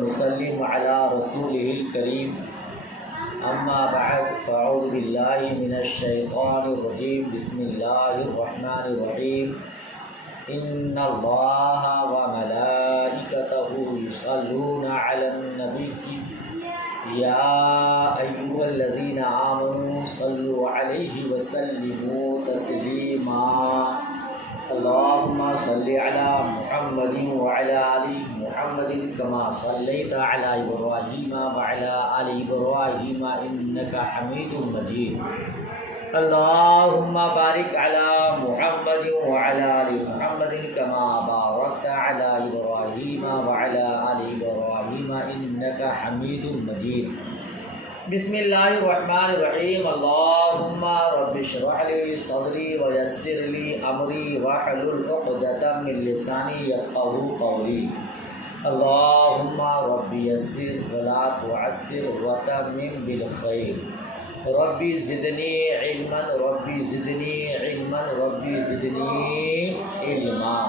ونسلم على رسوله الكريم أما بعد فأعوذ بالله من الشيطان الرجيم بسم الله الرحمن الرحيم إن الله وملائكته يصلون على النبي يا أيها الذين آمنوا صلوا عليه وسلموا تسليما اللهم صل على محمد وعلى آل محمد كما صليت على إبراهيم وعلى آل إبراهيم إنك حميد مجيد اللهم بارك على محمد وعلى آل محمد كما باركت على إبراهيم وعلى آل إبراهيم إنك حميد مجيد بسم الله الرحمن الرحيم اللهم رب اشرح لي صدري ويسر لي أمري واحلل عقدة من لساني يفقهوا قولي اللهم رب يسر ولا تعسر وتمم بالخير ربي زدني علما ربي زدني علما ربي زدني علما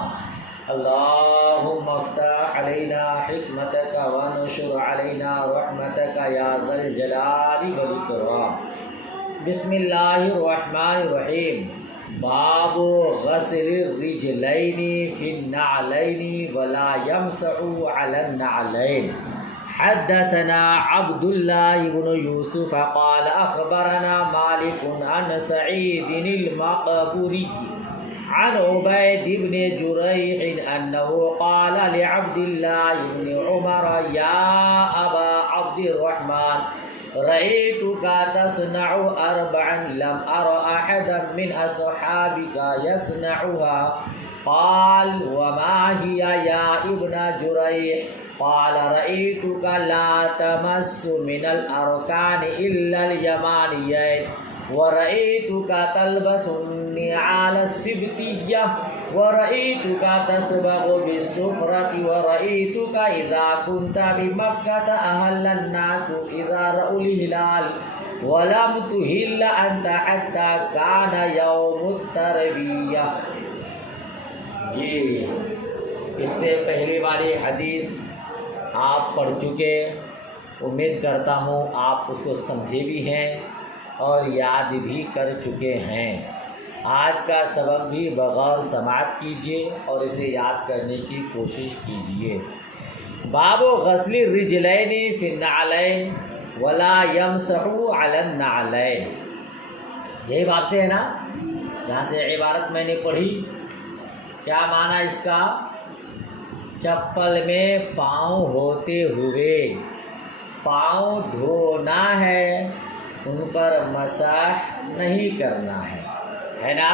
اللهم افتح علينا حكمتك وانشر علينا رحمتك يا ذا الجلال والإكرام بسم الله الرحمن الرحيم باب غسل الرجلين في النعلين ولا يمسح على النعلين حدثنا عبد الله بن يوسف قال أخبرنا مالك عن سعيد المقبوري عن عبيد بن جريح أنه قال لعبد الله بن عمر يا أبا عبد الرحمن رأيتك تصنع أربعا لم أر أحدا من أصحابك يصنعها قال وما هي يا ابن جريح قال رأيتك لا تمس من الأركان إلا اليمانيين ورأيتك تلبس النعال السبتية ورأيتك تسبغ بالسفرة ورأيتك إذا كنت بمكة أهل الناس إذا رأوا الهلال ولم تهل أنت حتى كان يوم التروية. اس سے پہلے والی حدیث آپ پڑھ چکے، امید کرتا ہوں آپ اس کو سمجھے بھی ہیں اور یاد بھی کر چکے ہیں. آج کا سبق بھی بغور سماعت کیجیے اور اسے یاد کرنے کی کوشش کیجیے. باب غسل الرجلین فی النعلین ولا یمسح علی النعلین. یہی باب سے ہے نا، جہاں سے عبارت میں نے پڑھی. کیا معنی اس کا؟ چپل میں پاؤں ہوتے ہوئے پاؤں دھونا ہے، ان پر مسح نہیں کرنا ہے نا.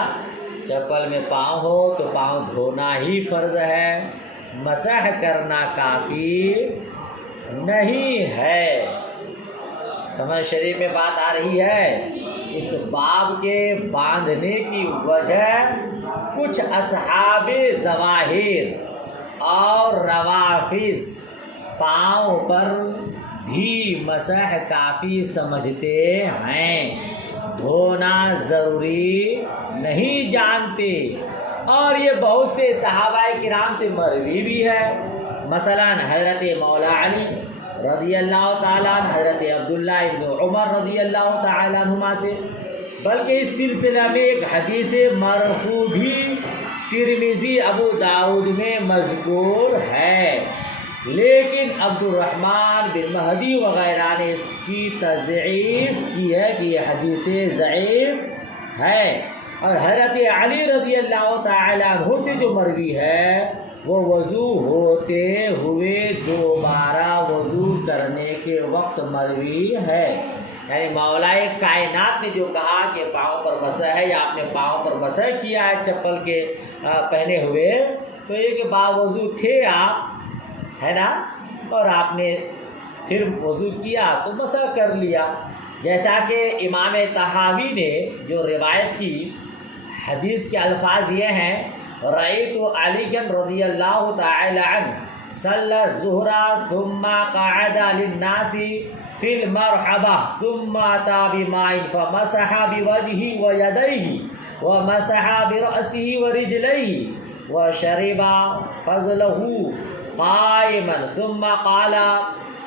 چپل میں پاؤں ہو تو پاؤں دھونا ہی فرض ہے، مسح کرنا کافی نہیں ہے. سمجھ شریف میں بات آ رہی ہے. اس باب کے باندھنے کی وجہ کچھ اصحاب ظواہر اور روافض پاؤں پر بھی مسح کافی سمجھتے ہیں، دھونا ضروری نہیں جانتے. اور یہ بہت سے صحابہ کرام سے مروی بھی ہے. مثلا حضرت مولا علی رضی اللہ تعالیٰ عنہ، حضرت عبداللہ ابن عمر رضی اللہ تعالیٰ عنہما سے. بلکہ اس سلسلہ میں ایک حدیث مرفوع بھی ترمذی ابو داؤد میں مذکور ہے، لیکن عبد الرحمن بن مہدی وغیرہ نے اس کی تضعیف کی ہے کہ یہ حدیث ضعیف ہے. اور حضرت علی رضی اللہ تعالیٰ عنہ سے جو مروی ہے وہ وضو ہوتے ہوئے دوبارہ وضو کرنے کے وقت مروی ہے. یعنی مولائے کائنات نے جو کہا کہ پاؤں پر مسح ہے یا آپ نے پاؤں پر مسح کیا ہے چپل کے پہنے ہوئے، تو یہ کہ باوضو تھے آپ، ہے نا، اور آپ نے پھر وضو کیا تو مسح کر لیا. جیسا کہ امام طحاوی نے جو روایت کی، حدیث کے الفاظ یہ ہیں: رأیت علی رضی اللہ تعالی عنہ صلی الظہر ثم قعد للناس فی المرحبہ ثم اتى بماء فمسح بوجهه ويديه ومسح برأسه ورجليه وشرب فضله قائما ثم قال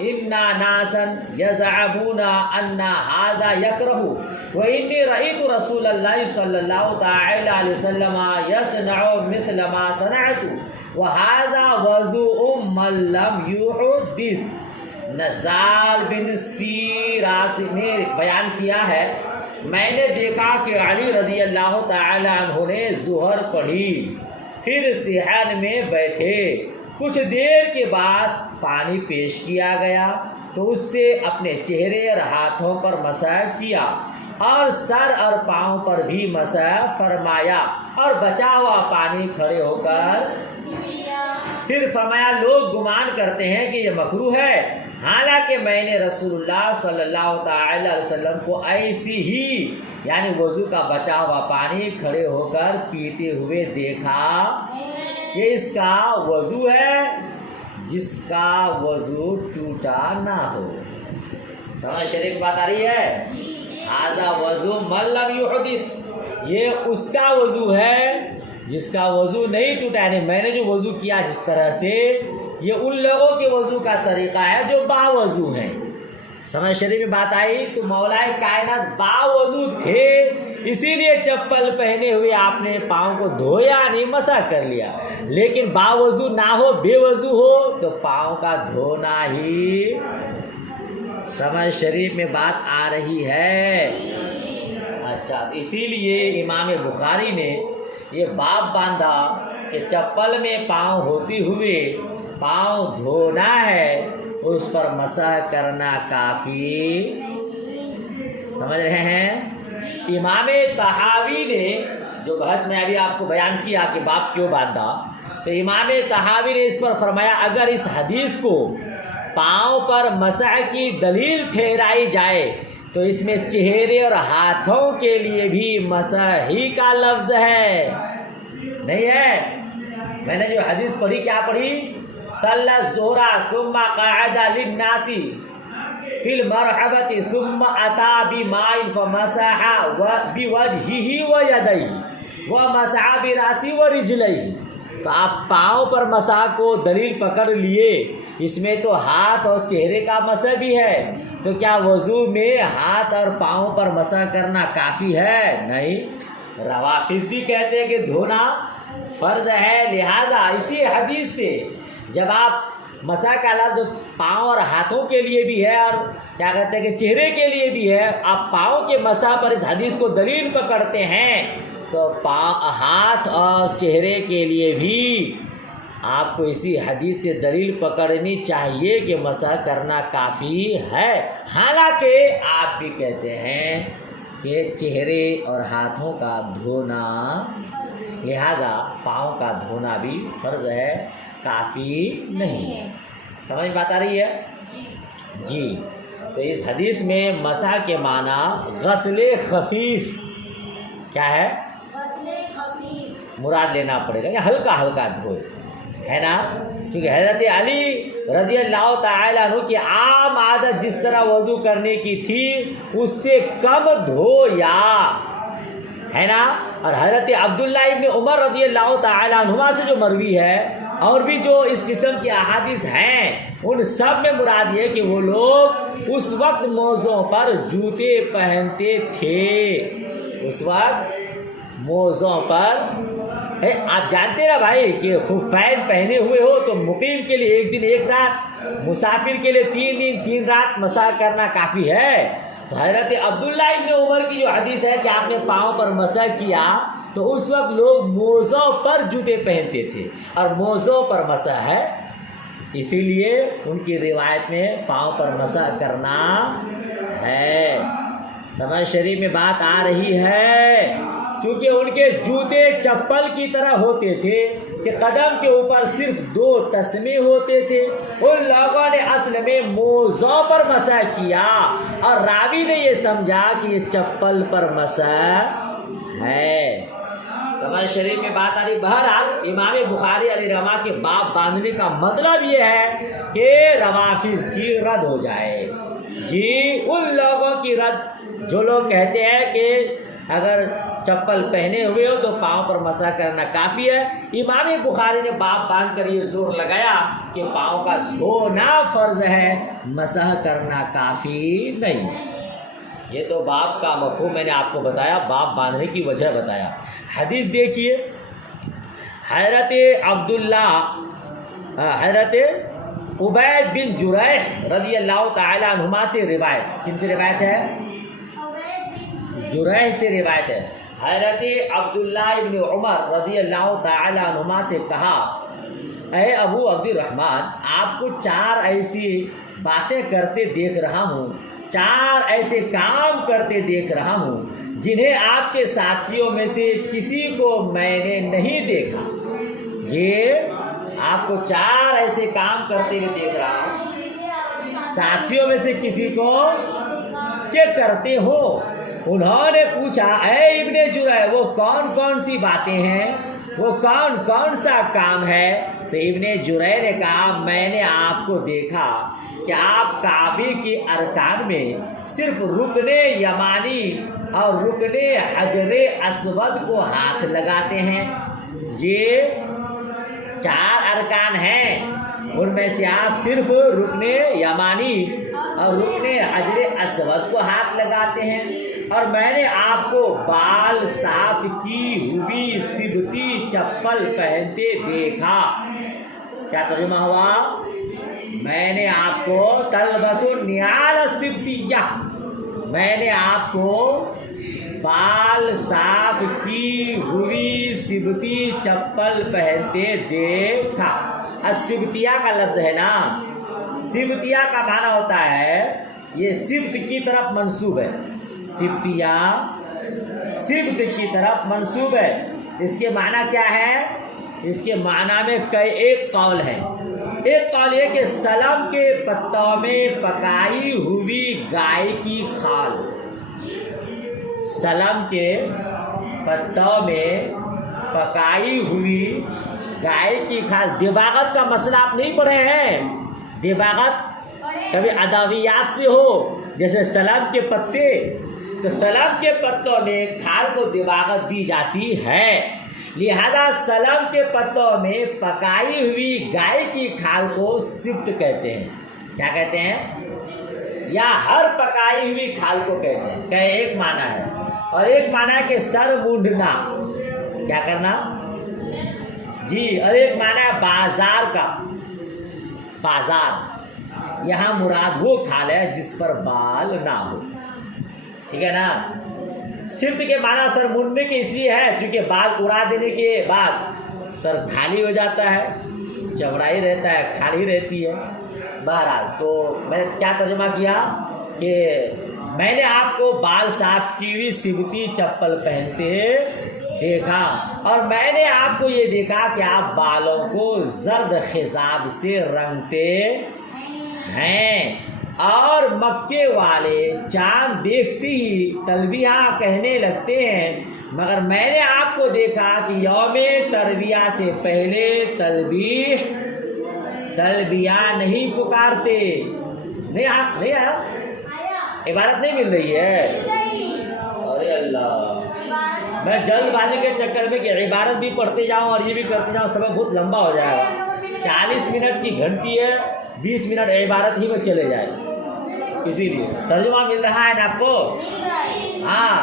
إنا ناسا يزعمون أن هذا يكره وإني رأيت رسول الله صلى الله تعالى عليه وسلم يصنع مثل ما صنعت وهذا وضوء من لم يحدث. نزال بن سیراس نے بیان کیا ہے میں نے دیکھا کہ علی رضی اللہ تعالی عنہ نے ظہر پڑھی پھر صحن میں بیٹھے کچھ دیر کے بعد پانی پیش کیا گیا تو اس سے اپنے چہرے اور ہاتھوں پر مسح کیا اور سر اور پاؤں پر بھی مسح فرمایا اور بچا ہوا پانی کھڑے ہو کر پھر فرمایا لوگ گمان کرتے ہیں کہ یہ مکروہ ہے حالانکہ میں نے رسول اللہ صلی اللہ تعالی علیہ وسلم کو ایسی ہی یعنی وضو کا بچا ہوا پانی کھڑے ہو کر پیتے ہوئے دیکھا. یہ اس کا وضو ہے جس کا وضو ٹوٹا نہ ہو. سمجھ شریف بات آ رہی ہے. آدھا وضو من لم یحدث یہ اس کا وضو ہے جس کا وضو نہیں ٹوٹا یعنی میں نے جو وضو کیا جس طرح سے یہ ان لوگوں کے وضو کا طریقہ ہے جو با وضو ہیں. سمجھ شریف میں بات آئی. تو مولا کائنات با وضو تھے اسی لیے چپل پہنے ہوئے آپ نے پاؤں کو دھویا نہیں مسح کر لیا. لیکن با وضو نہ ہو بے وضو ہو تو پاؤں کا دھونا ہی. سمجھ شریف میں بات آ رہی ہے. اچھا اسی لیے امام بخاری نے یہ باب باندھا کہ چپل میں پاؤں ہوتے ہوئے پاؤں دھونا ہے اس پر مسح کرنا کافی. سمجھ رہے ہیں. امام طحاوی نے جو بحث میں ابھی آپ کو بیان کیا کہ باب کیوں باندھا تو امام طحاوی نے اس پر فرمایا اگر اس حدیث کو پاؤں پر مسح کی دلیل ٹھہرائی جائے تو اس میں چہرے اور ہاتھوں کے لیے بھی مسح ہی کا لفظ ہے. نہیں ہے. میں نے جو حدیث پڑھی کیا پڑھی صلی الظہر ثم قعد للناس فی المرحبۃ ثم اتى بماء فمسح بوجهه ويديه ومسح براسه ورجليه. تو آپ پاؤں پر مسح کو دلیل پکڑ لیے اس میں تو ہاتھ اور چہرے کا مسح بھی ہے تو کیا وضو میں ہاتھ اور پاؤں پر مسح کرنا کافی ہے؟ نہیں. روافض بھی کہتے ہیں کہ دھونا فرض ہے. لہذا اسی حدیث سے جب آپ مسح کا لفظ پاؤں اور ہاتھوں کے لیے بھی ہے اور کیا کہتے ہیں کہ چہرے کے لیے بھی ہے آپ پاؤں کے مسح پر اس حدیث کو دلیل پکڑتے ہیں تو ہاتھ اور چہرے کے لیے بھی آپ کو اسی حدیث سے دلیل پکڑنی چاہیے کہ مسح کرنا کافی ہے. حالانکہ آپ بھی کہتے ہیں کہ چہرے اور ہاتھوں کا دھونا لہذا پاؤں کا دھونا بھی فرض ہے کافی نہیں. سمجھ بات آ رہی ہے جی. تو اس حدیث میں مسح کے معنی غسل خفیف کیا ہے مراد لینا پڑے گا یا ہلکا ہلکا دھوئے ہے نا. کیونکہ حضرت علی رضی اللہ تعالی عنہ کی عام عادت جس طرح وضو کرنے کی تھی اس سے کم دھویا ہے نا. اور حضرت عبداللہ ابن عمر رضی اللہ تعالی عنہما سے جو مروی ہے اور بھی جو اس قسم کی احادیث ہیں ان سب میں مراد یہ کہ وہ لوگ اس وقت موزوں پر جوتے پہنتے تھے. اس وقت موزوں پر آپ جانتے نا بھائی کہ خفین پہنے ہوئے ہو تو مقیم کے لیے ایک دن ایک رات مسافر کے لیے 3 دن 3 رات مسح کرنا کافی ہے. تو حضرت عبداللہ ابن عمر کی جو حدیث ہے کہ آپ نے پاؤں پر مسح کیا تو اس وقت لوگ موزوں پر جوتے پہنتے تھے اور موزوں پر مسح ہے اسی لیے ان کی روایت میں پاؤں پر مسح کرنا ہے. سمجھ شریف میں بات آ رہی ہے. کیونکہ ان کے جوتے چپل کی طرح ہوتے تھے کہ قدم کے اوپر صرف 2 تسمے ہوتے تھے. ان لوگوں نے اصل میں موزوں پر مسح کیا اور راوی نے یہ سمجھا کہ یہ چپل پر مسح ہے. سمجھ شریف میں بات آ رہی. بہرحال امام بخاری علیہ رحمہ کے باب باندھنے کا مطلب یہ ہے کہ روافض کی رد ہو جائے. جی ان لوگوں کی رد جو لوگ کہتے ہیں کہ اگر چپل پہنے ہوئے ہو تو پاؤں پر مسح کرنا کافی ہے۔ امام بخاری نے باب باندھ کر یہ زور لگایا کہ پاؤں کا دھونا فرض ہے، مسح کرنا کافی نہیں۔ یہ تو باب کا مفہوم میں نے آپ کو بتایا، باب باندھنے کی وجہ بتایا۔ حدیث دیکھیے، حضرت عبید بن جریح رضی اللہ تعالی عنہما سے روایت، کن سے روایت ہے؟ جریح سے روایت ہے۔ حضرت عبداللہ ابن عمر رضی اللہ تعالی عنہما سے کہا، اے ابو عبد الرحمن، آپ کو 4 ایسی باتیں کرتے دیکھ رہا ہوں، 4 ایسے کام کرتے دیکھ رہا ہوں جنہیں آپ کے ساتھیوں میں سے کسی کو میں نے نہیں دیکھا۔ یہ آپ کو 4 ایسے کام کرتے ہوئے دیکھ رہا ہوں، ساتھیوں میں سے کسی کو کیا کرتے ہو؟ انہوں نے پوچھا، اے ابن جریح، وہ کون کون سی باتیں ہیں، وہ کون کون سا کام ہے؟ تو ابن جریح نے کہا، میں نے آپ کو دیکھا کہ آپ کعبے کے ارکان میں صرف رکن یمانی اور رکن حجر اسود کو ہاتھ لگاتے ہیں۔ یہ 4 ارکان ہیں، ان میں سے آپ صرف رکن یمانی اور رکن حجر اسود کو ہاتھ لگاتے ہیں، اور میں نے آپ کو بال صاف کی ہوئی سبتی چپل پہنتے دیکھا۔ کیا ترجمہ ہوا؟ میں نے آپ کو تلبس النعال السبتیہ، میں نے آپ کو بال صاف کی ہوئی سبتی چپل پہنتے دیکھا۔ السبتیہ کا لفظ ہے نا، سبتیہ کا معنی ہوتا ہے، یہ سبت کی طرف منسوب ہے، سبتیہ سبت کی طرف منسوب ہے۔ اس کے معنی کیا ہے؟ اس کے معنی میں ایک قول ہے۔ ایک قول یہ کہ سلم کے پتوں میں پکائی ہوئی گائے کی کھال، سلم کے پتوں میں پکائی ہوئی گائے کی کھال۔ دباغت کا مسئلہ آپ نہیں پڑھے ہیں؟ دباغت کبھی ادویات سے ہو، جیسے سلم کے پتے، تو سلم کے پتوں میں کھال کو دباغت دی جاتی ہے، لہذا سلم کے پتوں میں پکائی ہوئی گائے کی کھال کو سبت کہتے ہیں۔ کیا کہتے ہیں؟ یا ہر پکائی ہوئی کھال کو کہتے ہیں، کہ ایک معنی ہے، اور ایک معنی ہے کہ سر مونڈنا، کیا کرنا جی، اور ایک معنی ہے بازار کا، بازار، یہاں مراد وہ کھال ہے جس پر بال نہ ہو، ٹھیک ہے نا۔ سبت کے معنی سر مونڈنے کے اس لیے ہے کیونکہ بال اڑا دینے کے بعد سر خالی ہو جاتا ہے، چوڑائی رہتا ہے، خالی رہتی ہے۔ بہرحال تو میں نے کیا ترجمہ کیا کہ میں نے آپ کو بال صاف کی ہوئی سبتی چپل پہنتے دیکھا، اور میں نے آپ کو یہ دیکھا کہ آپ بالوں کو زرد خضاب سے رنگتے ہیں، اور مکے والے چاند دیکھتی ہی تلبیہ کہنے لگتے ہیں، مگر میں نے آپ کو دیکھا کہ یوم ترویہ سے پہلے تلبیہ نہیں پکارتے۔ نہیں آیا؟ عبارت نہیں مل رہی ہے؟ ارے اللہ، میں جلد بازی کے چکر میں کہ عبارت بھی پڑھتے جاؤں اور یہ بھی کرتے جاؤں، سبق بہت لمبا ہو جائے گا۔ 40 منٹ کی گھنٹی ہے، 20 منٹ عبارت ہی میں چلے جائے، اسی لیے ترجمہ مل رہا ہے نا آپ کو؟ ہاں،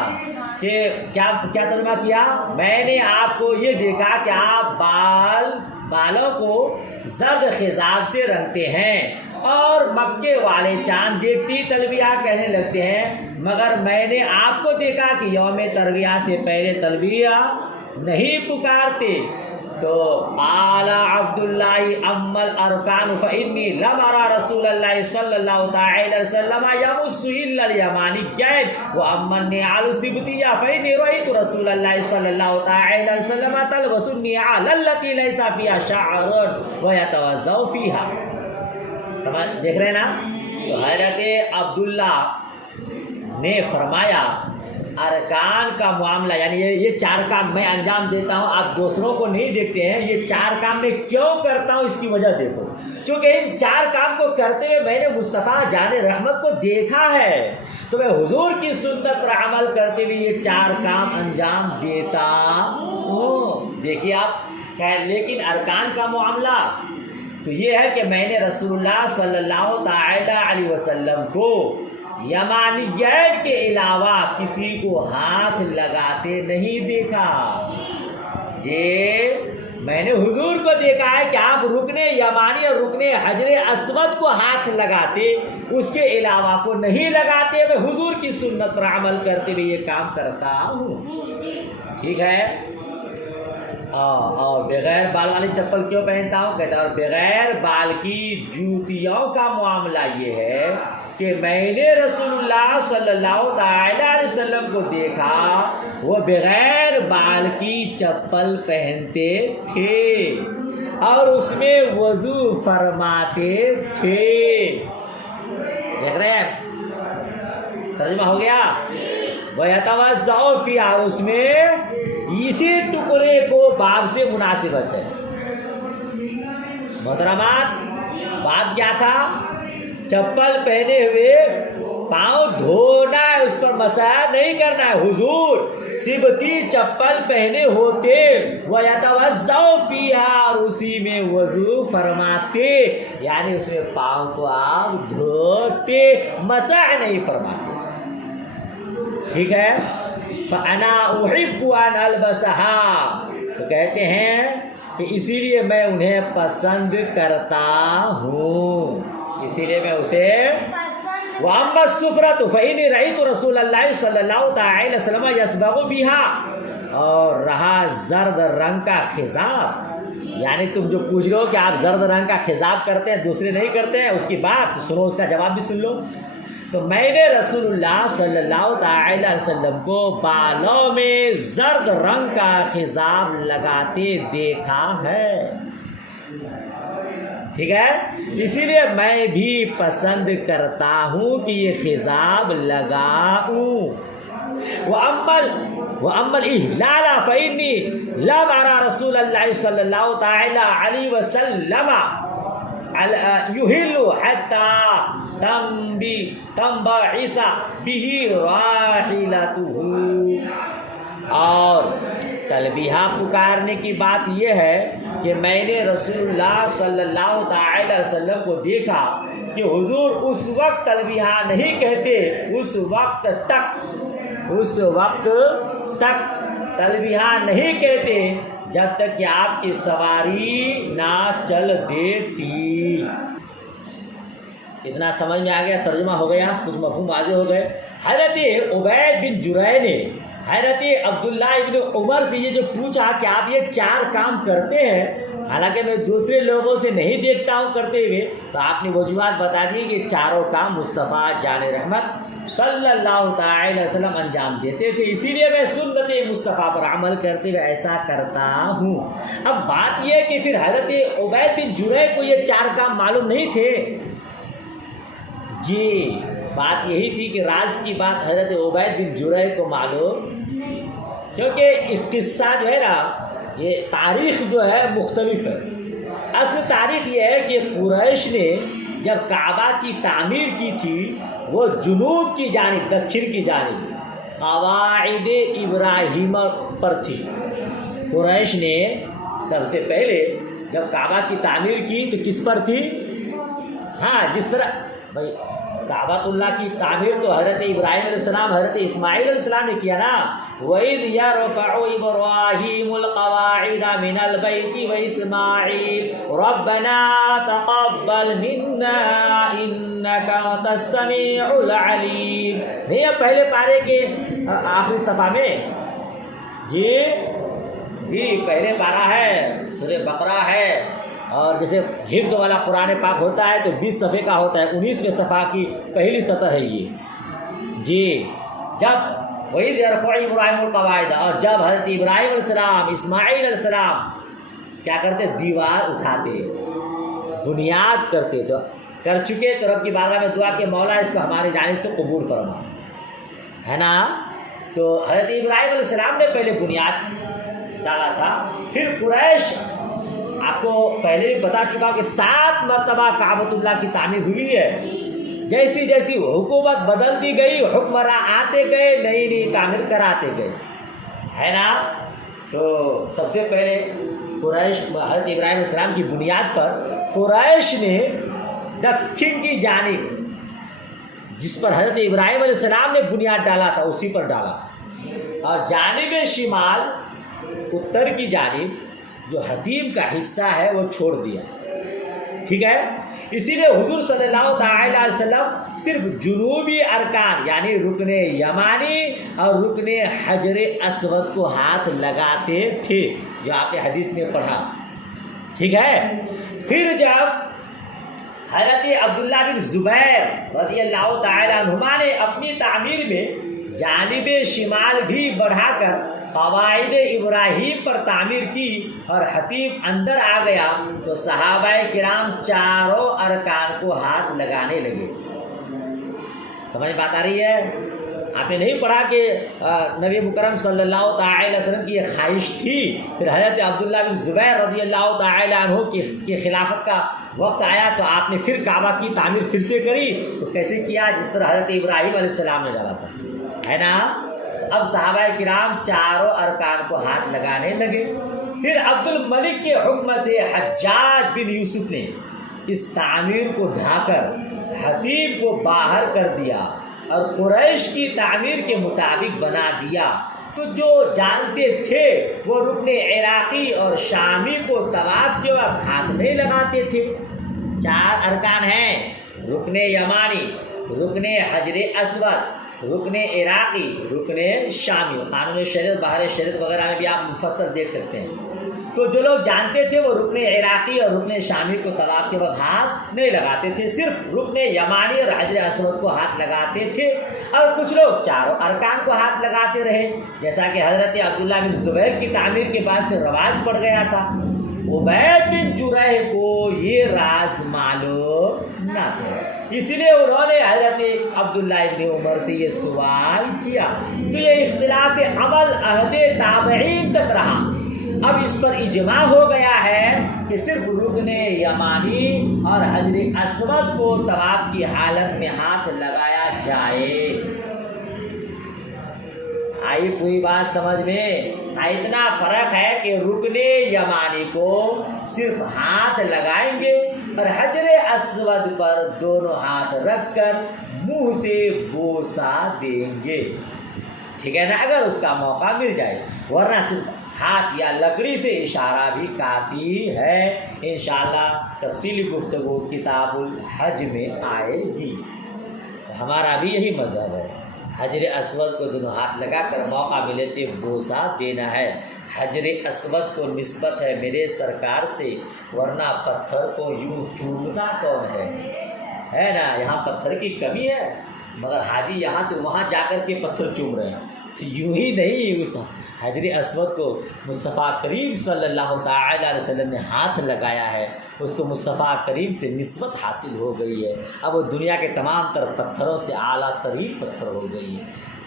کہ کیا ترجمہ کیا؟ میں نے آپ کو یہ دیکھا کہ آپ بالوں کو زرد خضاب سے رنگتے ہیں، اور مکے والے چاند دیکھتی تلبیہ کہنے لگتے ہیں، مگر میں نے آپ کو دیکھا کہ یوم ترویہ سے پہلے تلبیہ نہیں پکارتے۔ تو قال عبداللہ اما الارکان فانی لم ارى رسول اللہ صلی اللہ تعالی وسلم یمس الا الیمانیین واما النعال السبتیہ فانی رأیت رسول اللہ صلی اللہ تعالی وسلم تلبس النعال التي ليس فيها شعر ويتوضا فيها۔ سمجھ دیکھ رہے ہیں نا؟ تو حضرت عبداللہ نے فرمایا، ارکان کا معاملہ یعنی یہ 4 کام میں انجام دیتا ہوں، آپ دوسروں کو نہیں دیکھتے ہیں، یہ 4 کام میں کیوں کرتا ہوں اس کی وجہ دیکھو، کیونکہ ان 4 کام کو کرتے ہوئے میں نے مصطفیٰ جان رحمت کو دیکھا ہے، تو میں حضور کی سنت پر عمل کرتے ہوئے یہ 4 کام انجام دیتا ہوں۔ دیکھیے آپ، لیکن ارکان کا معاملہ تو یہ ہے کہ میں نے رسول اللہ صلی اللہ تعالی علیہ وسلم کو یمانیت کے علاوہ کسی کو ہاتھ لگاتے نہیں دیکھا۔ میں نے حضور کو دیکھا ہے کہ آپ رکن یمانی اور رکن حجر اسود کو ہاتھ لگاتے، اس کے علاوہ کو نہیں لگاتے، میں حضور کی سنت پر عمل کرتے ہوئے یہ کام کرتا ہوں، ٹھیک ہے۔ اور بغیر بال والی چپل کیوں پہنتا ہوں؟ کہتا ہے بغیر بال کی جوتیوں کا معاملہ یہ ہے کہ میں نے رسول اللہ صلی اللہ تعالی علیہ وسلم کو دیکھا، وہ بغیر بال کی چپل پہنتے تھے اور اس میں وضو فرماتے تھے۔ دیکھ رہے ہیں، ترجمہ ہو گیا؟ وَيَتَوَضَّأُ فِيهَا، اور اس میں اسی ٹکڑے کو باب سے مناسبت ہے۔ محترمات، باب کیا تھا؟ چپل پہنے ہوئے پاؤں دھونا ہے، اس پر مسح نہیں کرنا ہے۔ حضور سبتی چپل پہنے ہوتے، وَيَتَوَضَّأُ فِيهَا، اور اسی میں وضو فرماتے، یعنی اس میں پاؤں کو آپ دھوتے، مسح نہیں فرماتے، ٹھیک ہے۔ فَأَنَا أُحِبُّ أَنْ أَلْبَسَهَا، تو کہتے ہیں کہ اسی لیے میں انہیں پسند کرتا ہوں، اسی لیے میں اسے وَأَمَّا السُّفْرَةُ فَإِنِّي رَأَيْتُ رَسُولَ اللَّهِ صلی اللہ تعالی وسلم يَصْبَغُ بِهَا، اور رہا زرد رنگ کا خضاب، یعنی تم جو پوچھ رہے ہو کہ آپ زرد رنگ کا خضاب کرتے ہیں دوسرے نہیں کرتے ہیں، اس کی بات سنو، اس کا جواب بھی سن لو۔ تو میں نے رسول اللہ صلی اللہ تعالی وسلم کو بالوں میں زرد رنگ کا خضاب لگاتے دیکھا ہے، ٹھیک ہے، اسی لیے میں بھی پسند کرتا ہوں کہ یہ خضاب لگاؤں۔ وَأَمَّا الْإِهْلَالَ فَإِنِّي لَمْ أَرَى رَسُولَ اللَّهِ صلی اللہ تعالی علیہ وسلم يُهِلُّ حَتَّى تنبعث به راحلته، اور تلبیہ پکارنے کی بات یہ ہے کہ میں نے رسول اللہ صلی اللہ تعالی وسلم کو دیکھا کہ حضور اس وقت تلبیہ نہیں کہتے، اس وقت تک تلبیہ نہیں کہتے جب تک کہ آپ کی سواری نہ چل دیتی۔ اتنا سمجھ میں آ گیا، ترجمہ ہو گیا، کچھ مفہوم واضح ہو گئے۔ حضرت عبید بن جرح نے حضرت عبداللہ ابن عمر سے یہ جو پوچھا کہ آپ یہ 4 کام کرتے ہیں، حالانکہ میں دوسرے لوگوں سے نہیں دیکھتا ہوں کرتے ہوئے، تو آپ نے وجوہات بتا دی کہ 4 کام مصطفیٰ جان رحمت صلی اللہ تعالی وسلم انجام دیتے تھے، اسی لیے میں سنت مصطفیٰ پر عمل کرتے ہوئے ایسا کرتا ہوں۔ اب بات یہ ہے کہ پھر حضرت عبید بن جرح کو یہ 4 کام معلوم نہیں تھے؟ جی، بات یہی تھی کہ راز کی بات حضرت عبید بن جرح کو معلوم، کیونکہ اس قصہ جو ہے نا، یہ تاریخ جو ہے مختلف ہے۔ اصل تاریخ یہ ہے کہ قریش نے جب کعبہ کی تعمیر کی تھی، وہ جنوب کی جانب، دکھن کی جانب قواعد ابراہیم پر تھی۔ قریش نے سب سے پہلے جب کعبہ کی تعمیر کی تو کس پر تھی؟ ہاں، جس طرح بھائی کعبۃ اللہ کی تعمیر تو حضرت ابراہیم علیہ السلام، حضرت اسماعیل علیہ السلام نے کیا نا۔ وَإِذْ يَرْفَعُ إِبْرَاهِيمُ الْقَوَاعِدَ مِنَ الْبَيْتِ وَإِسْمَاعِيلُ رَبَّنَا تَقَبَّلْ مِنَّا إِنَّكَ أَنْتَ السَّمِيعُ الْعَلِيمُ، نہیں ہے پہلے پارے کے آخری صفحہ میں؟ جی پہلے پارہ ہے، سورہ بقرہ ہے، اور جیسے حفظ والا قرآن پاک ہوتا ہے تو 20 صفحے کا ہوتا ہے، 19ویں صفحہ کی پہلی سطر ہے یہ۔ جی، جب وَإِذْ يَرْفَعُ إِبْرَاهِيمُ الْقَوَاعِدَ، اور جب حضرت ابراہیم علیہ السلام، اسماعیل علیہ السلام کیا کرتے؟ دیوار اٹھاتے، بنیاد کرتے، تو کر چکے، تو رب کی بارگاہ میں دعا کہ مولا اس کو ہماری جانب سے قبول فرما، ہے نا؟ تو حضرت ابراہیم علیہ السلام نے پہلے بنیاد ڈالا تھا. پھر قریش آپ کو پہلے بھی بتا چکا کہ 7 مرتبہ کعبۃ اللہ کی تعمیر ہوئی ہے. جیسی جیسی حکومت بدلتی گئی حکمراں آتے گئے نئی نئی تعمیر کراتے گئے ہے نا. تو سب سے پہلے قریش حضرت ابراہیم علیہ السلام کی بنیاد پر قریش نے دکن کی جانب جس پر حضرت ابراہیم علیہ السلام نے بنیاد ڈالا تھا اسی پر ڈالا, اور جانب شمال اتر کی جانب جو حتیم کا حصہ ہے وہ چھوڑ دیا. ٹھیک ہے. اسی لیے حضور صلی اللہ تعالی علیہ وسلم صرف جنوبی ارکان یعنی رکن یمانی اور رکن حجر اسود کو ہاتھ لگاتے تھے جو آپ نے حدیث میں پڑھا. ٹھیک ہے. پھر جب حضرت عبداللہ بن زبیر رضی اللہ تعالی عنہما نے اپنی تعمیر میں جانب شمال بھی بڑھا کر قواعد ابراہیم پر تعمیر کی اور حتیم اندر آ گیا تو صحابہ کرام چاروں ارکان کو ہاتھ لگانے لگے. سمجھ بات آ رہی ہے؟ آپ نے نہیں پڑھا کہ نبی مکرم صلی اللہ تعالی وسلم کی یہ خواہش تھی. پھر حضرت عبداللہ بن زبیر رضی اللہ تعالی عنہ کی خلافت کا وقت آیا تو آپ نے پھر کعبہ کی تعمیر پھر سے کری. تو کیسے کیا؟ جس طرح حضرت ابراہیم علیہ السلام نے ڈالا تھا ہے نا. اب صحابہ کرام چاروں ارکان کو ہاتھ لگانے لگے. پھر عبد الملک کے حکم سے حجاج بن یوسف نے اس تعمیر کو ڈھا کر حتیم کو باہر کر دیا اور قریش کی تعمیر کے مطابق بنا دیا. تو جو جانتے تھے وہ رکن عراقی اور شامی کو طواف کے وقت ہاتھ نہیں لگاتے تھے. 4 ارکان ہیں: رکن یمانی، رکن حجر اسود، رکن عراقی، رکن شامی. قانون شریعت باہر شریعت وغیرہ میں بھی آپ مفصل دیکھ سکتے ہیں. تو جو لوگ جانتے تھے وہ رکن عراقی اور رکن شامی کو طواف کے وقت ہاتھ نہیں لگاتے تھے، صرف رکن یمانی اور حجر اسود کو ہاتھ لگاتے تھے. اور کچھ لوگ چاروں ارکان کو ہاتھ لگاتے رہے جیسا کہ حضرت عبداللہ بن زبیر کی تعمیر کے بعد سے رواج پڑ گیا تھا. عبید بن جریح کو یہ راز معلوم نہ تھا، اس لیے انہوں نے حضرت عبداللہ ابن عمر سے یہ سوال کیا. تو یہ اختلاف عمل عہد تابعین تک رہا. اب اس پر اجماع ہو گیا ہے کہ صرف رکن یمانی اور حجر اسود کو طواف کی حالت میں ہاتھ لگایا جائے. آئی پوری بات سمجھ میں؟ اتنا فرق ہے کہ رکن یمانی کو صرف ہاتھ لگائیں گے اور حجر اسود پر دونوں ہاتھ رکھ کر منہ سے بوسہ دیں گے. ٹھیک ہے نا، اگر اس کا موقع مل جائے، ورنہ صرف ہاتھ یا لکڑی سے اشارہ بھی کافی ہے. انشاءاللہ تفصیلی گفتگو کتاب الحج میں آئے گی. ہمارا بھی یہی مذہب ہے، حجر اسود کو دونوں ہاتھ لگا کر موقع ملے تو بوسہ دینا ہے. حجر اسود کو نسبت ہے میرے سرکار سے، ورنہ پتھر کو یوں چومتا کون ہے نا. یہاں پتھر کی کمی ہے مگر حاجی یہاں سے وہاں جا کر کے پتھر چوم رہے ہیں. تو یوں ہی نہیں، اس حجر اسود کو مصطفیٰ کریم صلی اللہ تعالی علیہ وسلم نے ہاتھ لگایا ہے، اس کو مصطفیٰ کریم سے نسبت حاصل ہو گئی ہے. اب وہ دنیا کے تمام تر پتھروں سے اعلیٰ ترین پتھر ہو گئی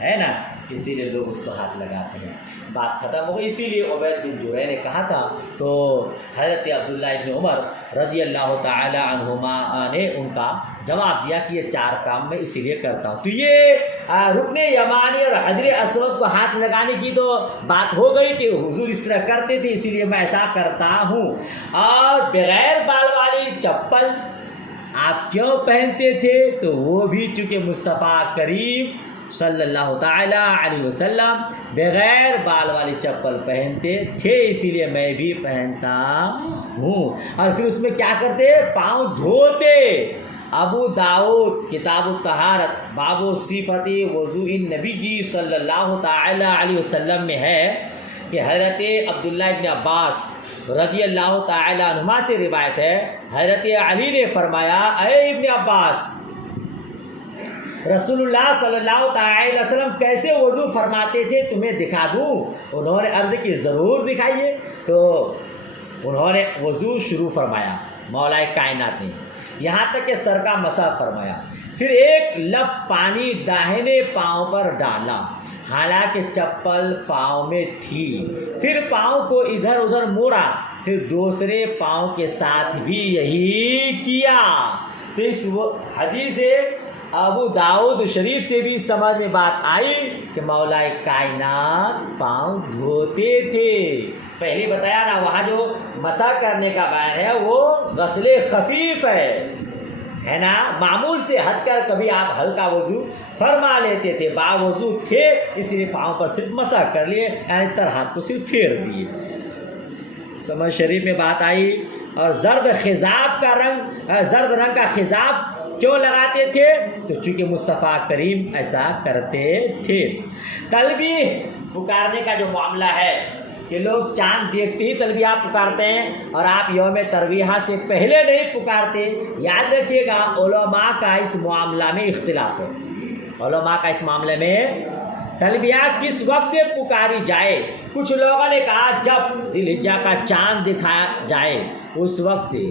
ہے نا. اسی لیے لوگ اس کو ہاتھ لگاتے ہیں. بات ختم ہو گئی. اسی لیے عبید بن جریح نے کہا تھا تو حضرت عبداللہ ابن عمر رضی اللہ تعالی عنہما نے ان کا جواب دیا کہ یہ 4 کام میں اسی لیے کرتا ہوں. تو یہ رکن یمانی اور حجر اسود کو ہاتھ لگانے کی تو بات ہو گئی کہ حضور اس طرح کرتے تھے، اسی لیے میں ایسا کرتا ہوں. اور بغیر بال والی چپل آپ کیوں پہنتے تھے؟ تو وہ بھی چونکہ مصطفیٰ کریم صلی اللہ تعالی علیہ وسلم بغیر بال والی چپل پہنتے تھے، اسی لیے میں بھی پہنتا ہوں. اور پھر اس میں کیا کرتے؟ پاؤں دھوتے. ابو داؤد کتاب الطہارت باب صفت وضوء النبی صلی اللہ تعالی علیہ وسلم میں ہے کہ حضرت عبداللہ ابن عباس رضی اللہ تعالی عنہما سے روایت ہے، حضرت علی نے فرمایا، اے ابن عباس، رسول اللہ صلی اللہ تعالی وسلم کیسے وضو فرماتے تھے تمہیں دکھا دوں؟ انہوں نے عرض کی ضرور دکھائیے. تو انہوں نے وضو شروع فرمایا مولا کائنات نے، یہاں تک کہ سر کا مسح فرمایا. پھر ایک لب پانی داہنے پاؤں پر ڈالا حالانکہ چپل پاؤں میں تھی. پھر پاؤں کو ادھر ادھر موڑا, پھر دوسرے پاؤں کے ساتھ بھی یہی کیا. تو اس حدیث ابو داؤد شریف سے بھی سمجھ میں بات آئی کہ مولا کائنات پاؤں دھوتے تھے. پہلے بتایا نا, وہاں جو مسح کرنے کا بیان ہے وہ غسل خفیف ہے نا, معمول سے ہٹ کر کبھی آپ ہلکا وضو فرما لیتے تھے, با وضو تھے اس لیے پاؤں پر صرف مسح کر لیے, یعنی تر ہاتھ کو صرف پھیر دیے. سمجھ شریف میں بات آئی. اور زرد رنگ کا خضاب کیوں لگاتے تھے؟ تو چونکہ مصطفیٰ کریم ایسا کرتے تھے. تلبیہ پکارنے کا جو معاملہ ہے کہ لوگ چاند دیکھتے ہی تلبیہ پکارتے ہیں, اور آپ یوم ترویہ سے پہلے نہیں پکارتے. یاد رکھیے گا علماء کا اس معاملہ میں اختلاف ہے. علماء کا اس معاملے میں تلبیہ کس وقت سے پکاری جائے. کچھ لوگوں نے کہا جب ذی الحجہ کا چاند دکھایا جائے اس وقت سے.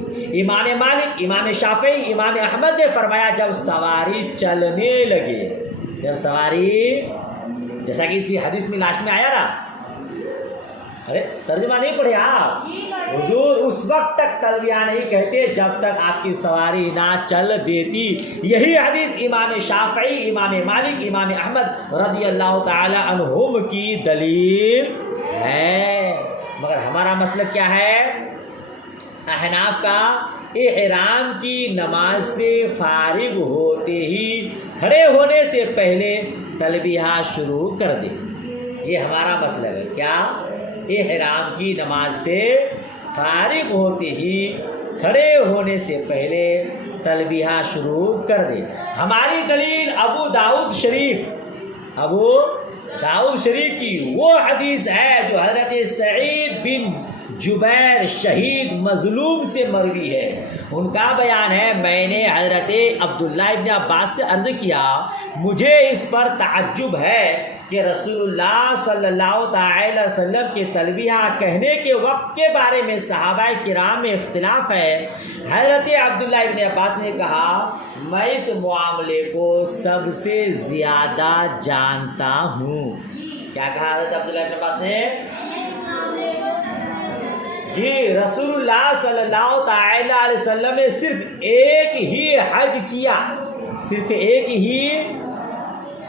امام مالک, امام شافعی, امام احمد نے فرمایا جب سواری چلنے لگے. جب سواری, جیسا کہ اسی حدیث میں لاسٹ میں آیا نا, ارے ترجمہ نہیں پڑھے آپ, حضور اس وقت تک تلبیہ نہیں کہتے جب تک آپ کی سواری نہ چل دیتی. یہی حدیث امام شافعی, امام مالک, امام احمد رضی اللہ تعالی عنہم کی دلیل ہے. مگر ہمارا مسلک کیا ہے؟ احناف کا احرام کی نماز سے فارغ ہوتے ہی کھڑے ہونے سے پہلے تلبیہ شروع کر دے. یہ ہمارا مسلک ہے. کیا؟ احرام کی نماز سے فارغ ہوتے ہی کھڑے ہونے سے پہلے تلبیہ شروع کر دے. ہماری دلیل ابو داؤد شریف کی وہ حدیث ہے جو حضرت سعید بن جبیر شہید مظلوم سے مروی ہے. ان کا بیان ہے, میں نے حضرت عبداللہ ابن عباس سے عرض کیا مجھے اس پر تعجب ہے کہ رسول اللہ صلی اللہ تعالی وسلم کے تلبیہ کہنے کے وقت کے بارے میں صحابہ کرام میں اختلاف ہے. حضرت عبداللہ ابن عباس نے کہا میں اس معاملے کو سب سے زیادہ جانتا ہوں. کیا کہا حضرت عبداللہ ابن عباس نے؟ جی, رسول اللہ صلی اللہ تعالی علیہ وسلم نے صرف ایک ہی حج کیا, صرف ایک ہی.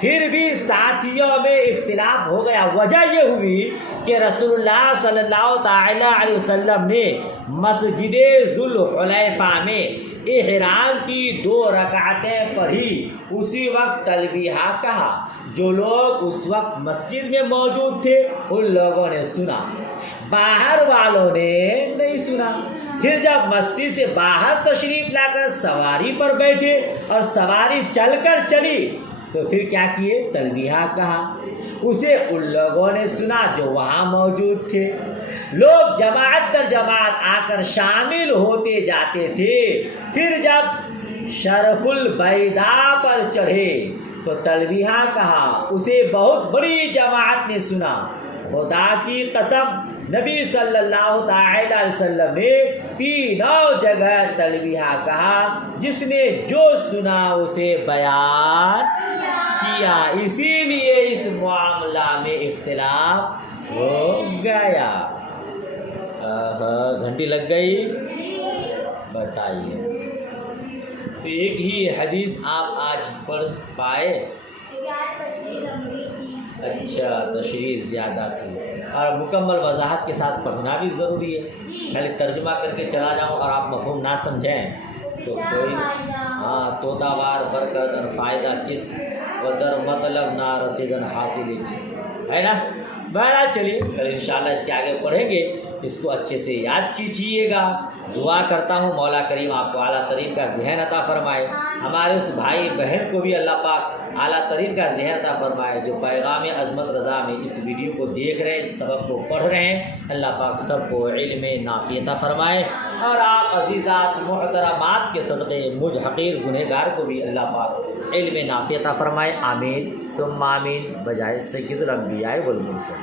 پھر بھی ساتھیوں میں اختلاف ہو گیا. وجہ یہ ہوئی کہ رسول اللہ صلی اللہ تعالی علیہ وسلم نے مسجد ذوالحلیفہ میں احرام کی 2 رکعتیں پڑھی, اسی وقت تلبیہ کہا. جو لوگ اس وقت مسجد میں موجود تھے ان لوگوں نے سنا, باہر والوں نے نہیں سنا. پھر جب مسجد سے باہر تشریف لا کر سواری پر بیٹھے اور سواری چل کر چلی تو پھر کیا کیے؟ تلبیہ کہا. اسے ان لوگوں نے سنا جو وہاں موجود تھے. لوگ جماعت در جماعت آ کر شامل ہوتے جاتے تھے. پھر جب شرف البیضاء پر چڑھے تو تلبیہ کہا. اسے بہت بڑی جماعت نے سنا. خدا کی قسم نبی صلی اللہ تعالی علیہ وسلم نے 3 جگہ تلبیہ کہا. جس نے جو سنا اسے بیان کیا. اسی لیے اس معاملہ میں اختلاف ہو گیا. گھنٹی لگ گئی. بتائیے, تو ایک ہی حدیث آپ آج پڑھ پائے؟ اچھا, تشریح زیادہ تھی اور مکمل وضاحت کے ساتھ پڑھنا بھی ضروری ہے. پہلے ترجمہ کر کے چلا جاؤں اور آپ مفہوم نہ سمجھیں تو کوئی طوطا وار برکت فائدہ کس و در مطلب نہ رسیدن حاصل جس ہے نا. بہرحال چلیے کل انشاءاللہ اس کے آگے پڑھیں گے. اس کو اچھے سے یاد کیجیے گا. دعا کرتا ہوں مولا کریم آپ کو اعلیٰ ترین کا ذہن عطا فرمائے. ہمارے اس بھائی بہن کو بھی اللہ پاک اعلیٰ ترین کا ذہن عطا فرمائے جو پیغام عظمت رضا میں اس ویڈیو کو دیکھ رہے ہیں, اس سبق کو پڑھ رہے ہیں. اللہ پاک سب کو علم نافع عطا فرمائے. اور آپ عزیزات محترمات کے صدقے مجھ حقیر گنہگار کو بھی اللہ پاک علم نافع عطا فرمائے. آمین ثم آمین. بجائے سید الانبیاء والمرسلین.